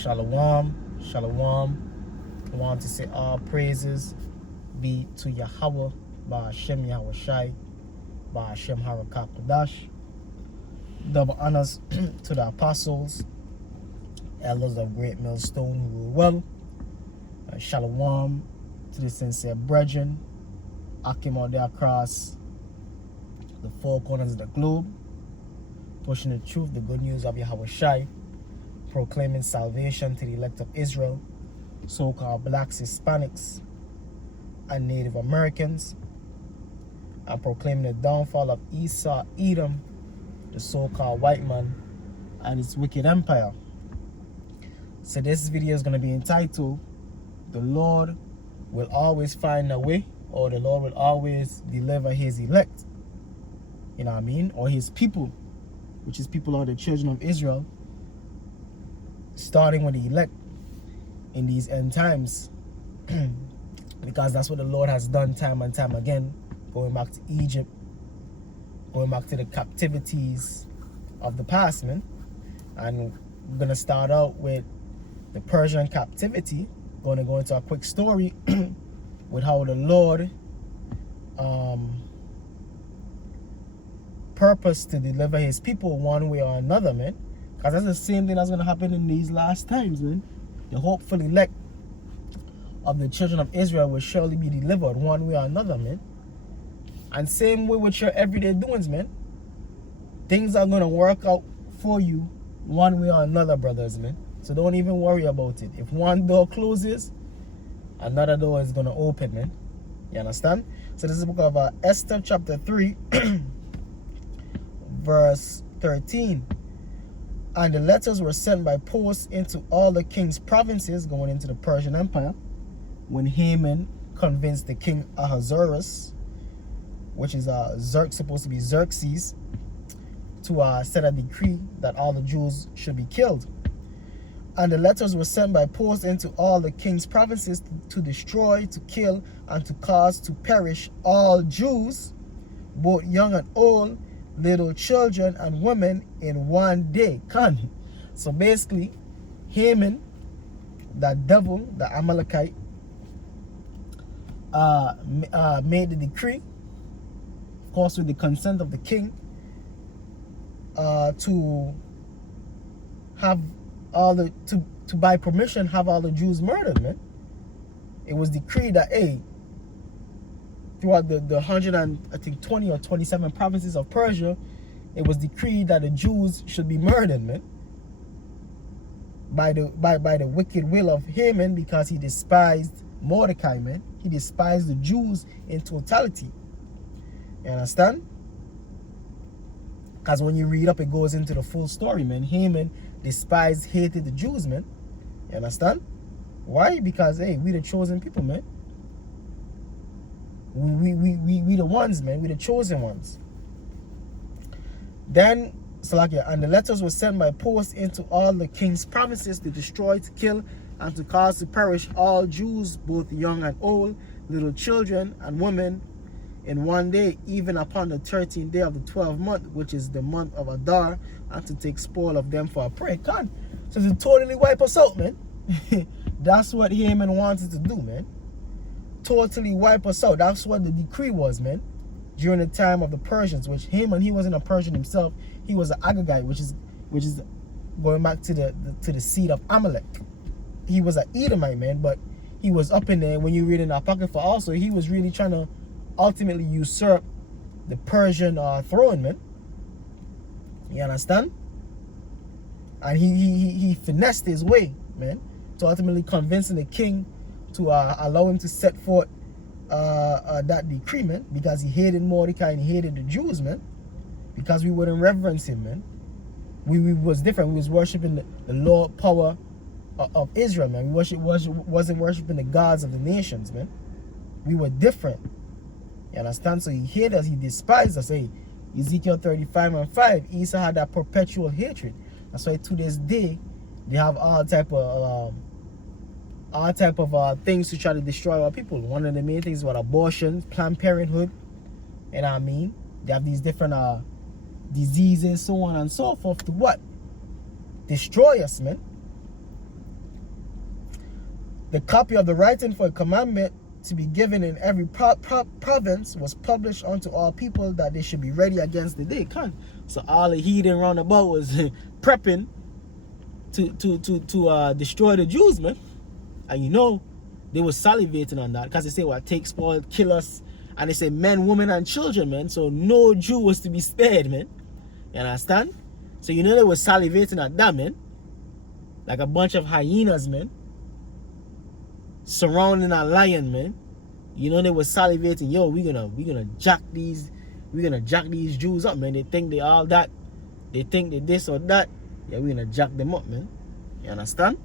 Shalom, shalom. I want to say all praises be to Yahweh, Ba'ashem Yahweh Shai, Ba'ashem Harakah Kodash. Double honors to the apostles, elders of Great Millstone who rule well. Shalom to the sincere brethren, Akim out there across the four corners of the globe, pushing the truth, the good news of Yahweh Shai, proclaiming salvation to the elect of Israel, so-called blacks, Hispanics, and Native Americans, and proclaiming the downfall of Esau, Edom, the so-called white man, and his wicked empire. So this video is going to be entitled, The Lord Will Always Find a Way, or the Lord will always deliver his elect. You know what I mean? Or his people, which is people of the children of Israel, starting with the elect in these end times. Because that's what the Lord has done time and time again, going back to Egypt, going back to the captivities of the past, man. And we're going to start out with the Persian captivity. Going to go into a quick story with how the Lord purposed to deliver his people one way or another, man. Because that's the same thing that's going to happen in these last times, man. The hopeful elect of the children of Israel will surely be delivered one way or another, man. And same way with your everyday doings, man. Things are going to work out for you one way or another, brothers, man. So don't even worry about it. If one door closes, another door is going to open, man. You understand? So this is the book of Esther chapter 3, verse 13. And the letters were sent by post into all the king's provinces going into the Persian Empire, when Haman convinced the king Ahasuerus, which is supposed to be Xerxes, to set a decree that all the Jews should be killed. And the letters were sent by post into all the king's provinces to destroy, to kill, and to cause to perish all Jews, both young and old, little children and women, in one day. So basically, Haman, that devil, the Amalekite, made the decree, of course with the consent of the king, to have all the to by permission have all the Jews murdered, man. It was decreed that, hey, throughout the 120 or 27 provinces of Persia, it was decreed that the Jews should be murdered, man. By the wicked will of Haman, because he despised Mordecai, man. He despised the Jews in totality. You understand? Because when you read up, it goes into the full story, man. Haman despised, hated the Jews, man. You understand? Why? Because, hey, we the chosen people, man. We the ones, man. We the chosen ones. Then, Salakia, and the letters were sent by post into all the king's provinces to destroy, to kill, and to cause to perish all Jews, both young and old, little children and women, in one day, even upon the 13th day of the 12th month, which is the month of Adar, and to take spoil of them for a prey. So to totally wipe us out, man. That's what Haman wanted to do, man. Totally wipe us out. That's what the decree was, man. During the time of the Persians, which Haman, he wasn't a Persian himself. He was an Agagite, which is going back to the seed of Amalek. He was an Edomite, man, but he was up in there. When you read in Apocrypha also, he was really trying to ultimately usurp the Persian throne, man. You understand? And he finessed his way, man, to ultimately convincing the king to allow him to set forth that decree, man, because he hated Mordecai and he hated the Jews, man, because we wouldn't reverence him, man. We was different. We was worshiping the Lord power of Israel, man. We wasn't worshiping the gods of the nations, man. We were different. You understand? So he hated us, he despised us. Hey, Ezekiel 35:5, Esau had that perpetual hatred. That's why to this day they have all type of things to try to destroy our people. One of the main things was abortion, Planned Parenthood. You know what I mean? They have these different diseases, so on and so forth, to what? Destroy us, man. The copy of the writing for a commandment to be given in every province was published unto all people, that they should be ready against the day. So all the heathen round about was prepping to destroy the Jews, man. And you know, they were salivating on that, because they say, well, take, spoil, kill us. And they say men, women, and children, man. So no Jew was to be spared, man. You understand? So you know they were salivating at that, man. Like a bunch of hyenas, man, surrounding a lion, man. You know they were salivating. Yo, we're gonna jack these Jews up, man. They think they all that. They think they this or that. Yeah, we're gonna jack them up, man. You understand?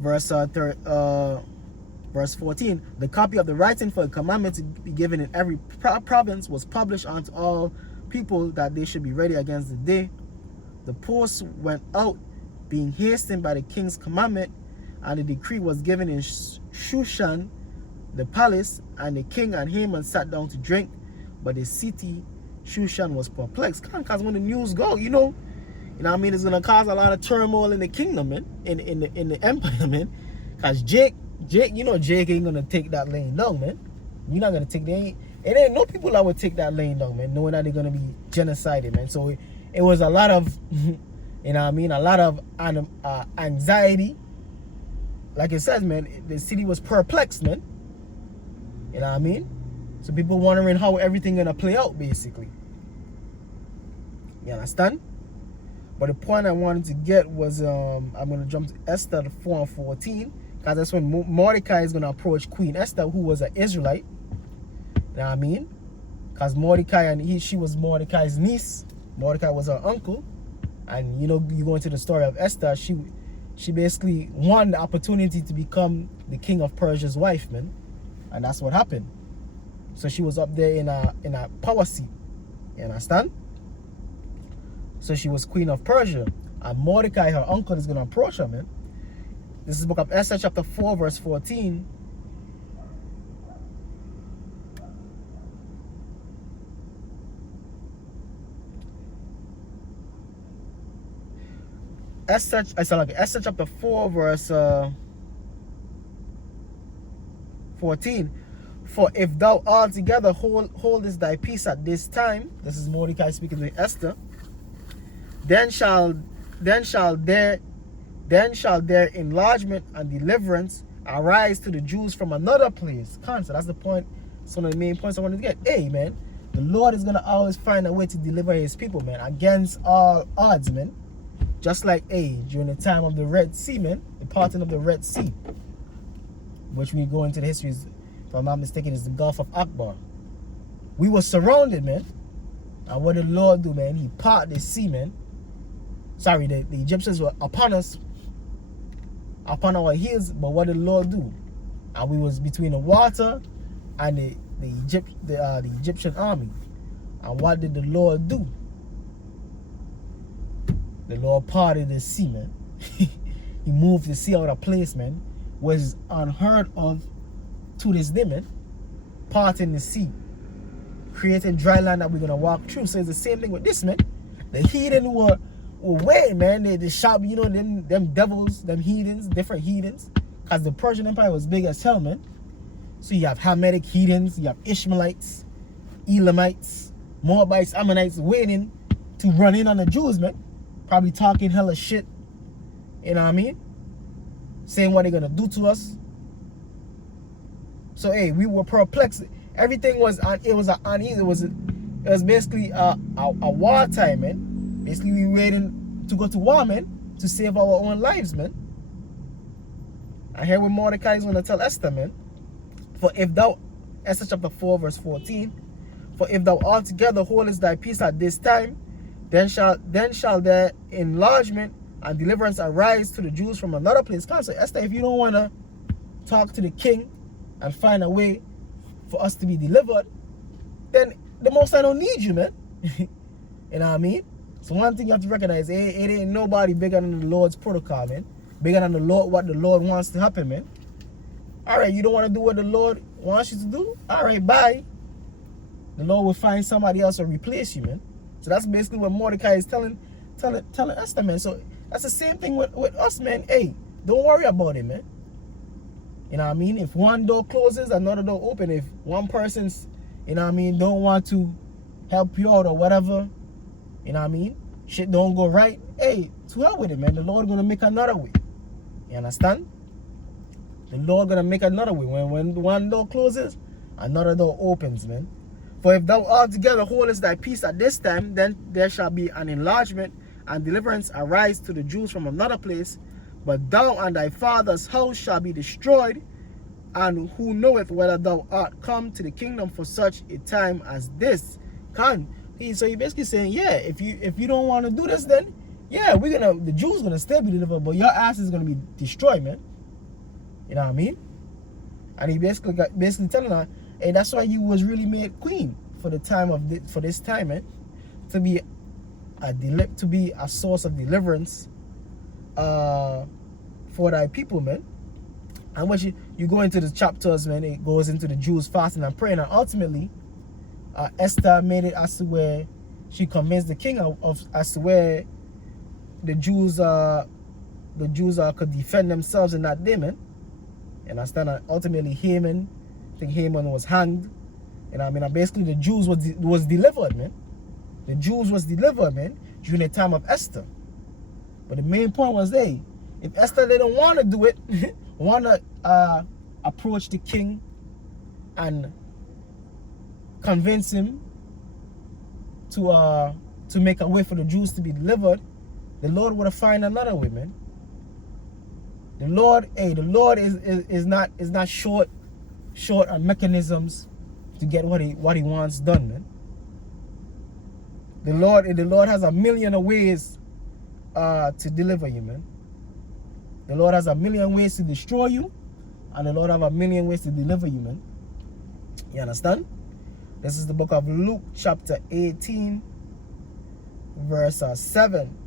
Verse 14. The copy of the writing for a commandment to be given in every province was published unto all people, that they should be ready against the day. The post went out, being hastened by the king's commandment, and the decree was given in Shushan, the palace, and the king and Haman sat down to drink, but the city Shushan was perplexed. Because when the news go, you know what I mean, it's gonna cause a lot of turmoil in the kingdom, man, in the empire, man. Because Jake, you know, Jake ain't gonna take that lane down, man. You're not gonna take it ain't no people that would take that lane down, man, knowing that they're gonna be genocided, man. So it was a lot of you know what I mean, a lot of anxiety. Like it says, man, the city was perplexed, man. You know what I mean? So people wondering how everything gonna play out, basically. You understand? But the point I wanted to get was, I'm gonna jump to Esther 4 and 14, because that's when Mordecai is gonna approach Queen Esther, who was an Israelite. You know what I mean? Because Mordecai, and she was Mordecai's niece. Mordecai was her uncle. And you know, you go into the story of Esther, she basically won the opportunity to become the king of Persia's wife, man. And that's what happened. So she was up there in a power seat. You understand? So she was queen of Persia. And Mordecai, her uncle, is going to approach her, man. This is the book of Esther, chapter 4, verse 14. Esther chapter 4, verse 14. For if thou altogether holdest thy peace at this time, this is Mordecai speaking to Esther, then shall their enlargement and deliverance arise to the Jews from another place. So that's the point. It's one of the main points I wanted to get. Hey, man, the Lord is gonna always find a way to deliver his people, man, against all odds, man. Just like during the time of the Red Sea, man, the parting of the Red Sea, which we go into the history, if I'm not mistaken, is the Gulf of Akbar. We were surrounded, man. And what did the Lord do, man? He parted the sea, man. Sorry, the Egyptians were upon us, upon our heels, but what did the Lord do? And we was between the water and the Egyptian army. And what did the Lord do? The Lord parted the sea, man. He moved the sea out of place, man. Was unheard of to this day, man. Parting the sea, creating dry land that we're gonna walk through. So it's the same thing with this, man. The heathen were waiting, man. They shop, you know, them devils, them heathens, different heathens. Because the Persian Empire was big as hell, man. So you have Hamitic heathens, you have Ishmaelites, Elamites, Moabites, Ammonites waiting to run in on the Jews, man. Probably talking hella shit, you know what I mean? Saying what they're gonna do to us. So we were perplexed. Everything was uneasy. It was basically a wartime, man. Basically we waiting to go to war, man, to save our own lives, man. And here what Mordecai is gonna tell Esther, man. For if thou, Esther chapter 4, verse 14, for if thou altogether holdest thy peace at this time, then shall their enlargement and deliverance arise to the Jews from another place. So Esther, if you don't want to talk to the king and find a way for us to be delivered, then the Most High don't need you, man. You know what I mean? So one thing you have to recognize, it ain't nobody bigger than the Lord's protocol, man. Bigger than the Lord, what the Lord wants to happen, man. All right, you don't want to do what the Lord wants you to do? All right, bye. The Lord will find somebody else to replace you, man. So that's basically what Mordecai is telling Esther, man. So That's the same thing with us, man. Hey, don't worry about it, man. You know what I mean? If one door closes, another door open. If one person's, you know what I mean, don't want to help you out or whatever, you know what I mean? Shit don't go right. Hey, to hell with it, man. The Lord gonna make another way. You understand? The Lord gonna make another way. When one door closes, another door opens, man. For if thou altogether holdest thy peace at this time, then there shall be an enlargement and deliverance arise to the Jews from another place. But thou and thy father's house shall be destroyed, and who knoweth whether thou art come to the kingdom for such a time as this? So he basically saying, yeah, if you don't want to do this, then yeah, the Jews gonna still be delivered, but your ass is gonna be destroyed, man. You know what I mean? And he basically telling her, hey, that's why you was really made queen for the time of for this time, man, to be a source of deliverance for thy people, man. And when you go into the chapters, man, it goes into the Jews fasting and praying, and ultimately Esther made it as to where she convinced the king as to where the Jews could defend themselves in that day, man. And I stand ultimately Haman, I think Haman was hanged. And I mean, basically the Jews was delivered, man. The Jews was delivered, man, during the time of Esther. But the main point was, hey, if Esther didn't want to do it, want to approach the king and convince him to make a way for the Jews to be delivered, the Lord would have found another way, man. The Lord is not short on mechanisms to get what he wants done, man. The Lord has a million ways to deliver you, man. The Lord has a million ways to destroy you, and the Lord has a million ways to deliver you, man. You understand? This is the book of Luke, chapter 18, verse 7.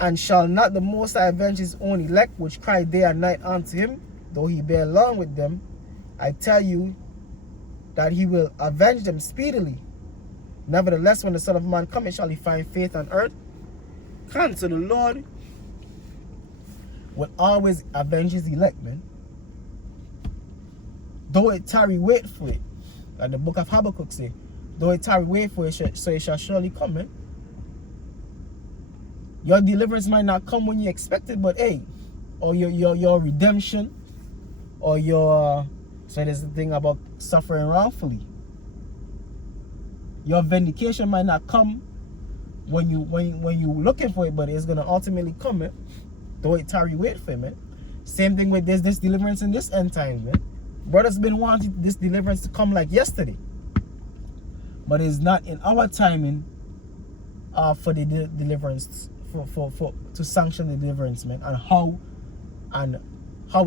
And shall not the Most High avenge his own elect, which cry day and night unto him, though he bear long with them? I tell you that he will avenge them speedily. Nevertheless, when the Son of Man cometh, shall he find faith on earth? So the Lord will always avenge his elect, man. Though it tarry, wait for it. Like the book of Habakkuk say, though it tarry, wait for it, so it shall surely come, man. Your deliverance might not come when you expect it, but hey, or your redemption, or so there's the thing about suffering wrongfully. Your vindication might not come when you looking for it, but it's gonna ultimately come, man. Though it tarry, wait for it, man. Same thing with this deliverance in this end time, man. Brothers been wanting this deliverance to come like yesterday, but it's not in our timing for the deliverance, for to sanction the deliverance, man, and how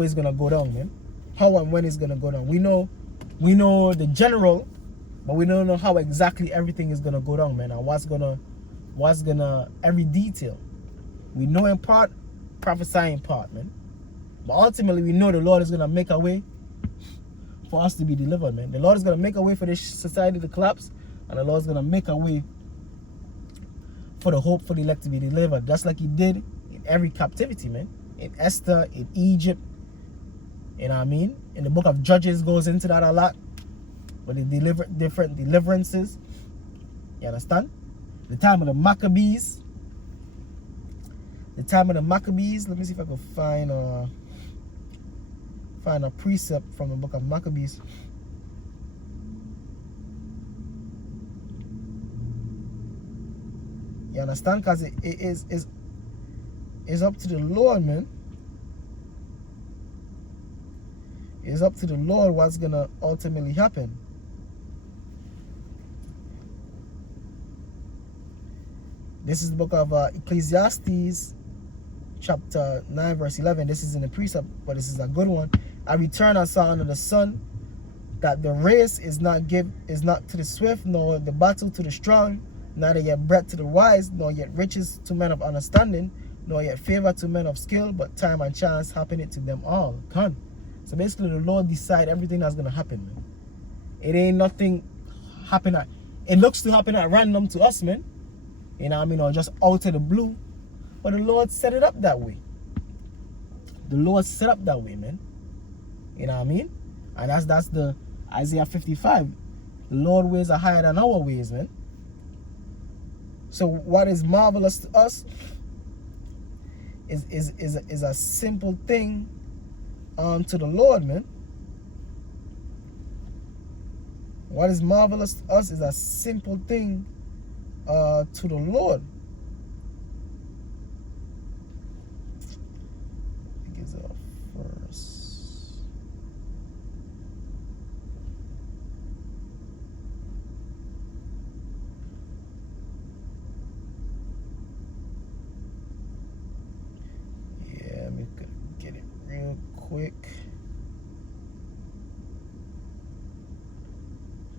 it's gonna go down, man. How and when it's gonna go down. We know the general, but we don't know how exactly everything is gonna go down, man, and what's gonna every detail. We know in part, prophesying in part, man. But ultimately we know the Lord is gonna make a way for us to be delivered, man. The Lord is gonna make a way for this society to collapse, and the Lord is gonna make a way for the hope for the elect to be delivered. Just like he did in every captivity, man. In Esther, in Egypt, you know what I mean? In the book of Judges goes into that a lot. But they deliver different deliverances. You understand? The time of the Maccabees. Let me see if I can find a precept from the book of Maccabees. You understand? Because it is up to the Lord, man. It's up to the Lord what's gonna ultimately happen. This is the book of Ecclesiastes, chapter 9, verse 11. This is in the precept, but this is a good one. I returned and saw under the sun that the race is not to the swift, nor the battle to the strong, neither yet bread to the wise, nor yet riches to men of understanding, nor yet favor to men of skill, but time and chance happen it to them all. Come. So basically the Lord decide everything that's gonna happen, man. It ain't nothing happen it looks to happen at random to us, man. You know what I mean? Or just out of the blue. But the Lord set it up that way. The Lord set up that way, man. You know what I mean? And that's the Isaiah 55. The Lord ways are higher than our ways, man. So what is marvelous to us is a simple thing to the Lord, man. What is marvelous to us is a simple thing to the Lord. I think it's a verse. Yeah, let me get it real quick.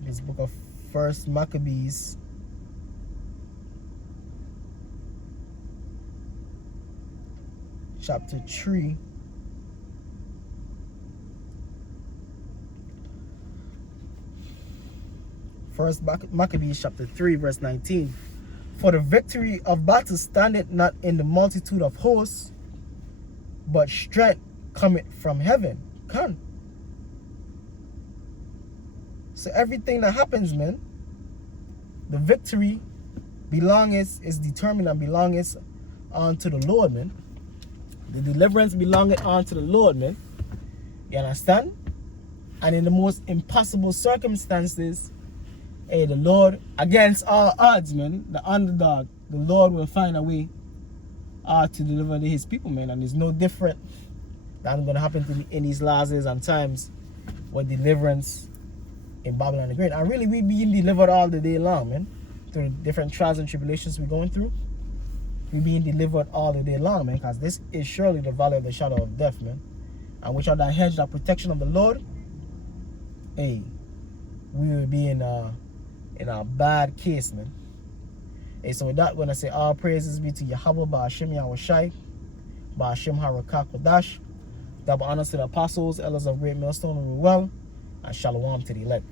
This book of First Maccabees, chapter 3. First Maccabees chapter 3 verse 19. For the victory of battle standeth not in the multitude of hosts, but strength cometh from heaven. Come. So everything that happens, man, the victory is determined and belongeth unto the Lord, man. The deliverance belongeth unto the Lord, man. You understand? And in the most impossible circumstances, hey, the Lord, against all odds, man, the underdog, the Lord will find a way to deliver to his people, man. And it's no different than going to happen in these last days and times with deliverance in Babylon the Great. And really, we being delivered all the day long, man. Through the different trials and tribulations we're going through. We being delivered all the day long, man. Because this is surely the valley of the shadow of death, man. And without that hedge, that protection of the Lord, hey, we will be in a bad case, man. Hey, so with that, when I say all praises be to Yahweh, Ba'ashem Yahushai, Ba'ashem Harakak Wadash, double honors to the apostles, elders of Great Millstone and Ruel, and shalom to the elect.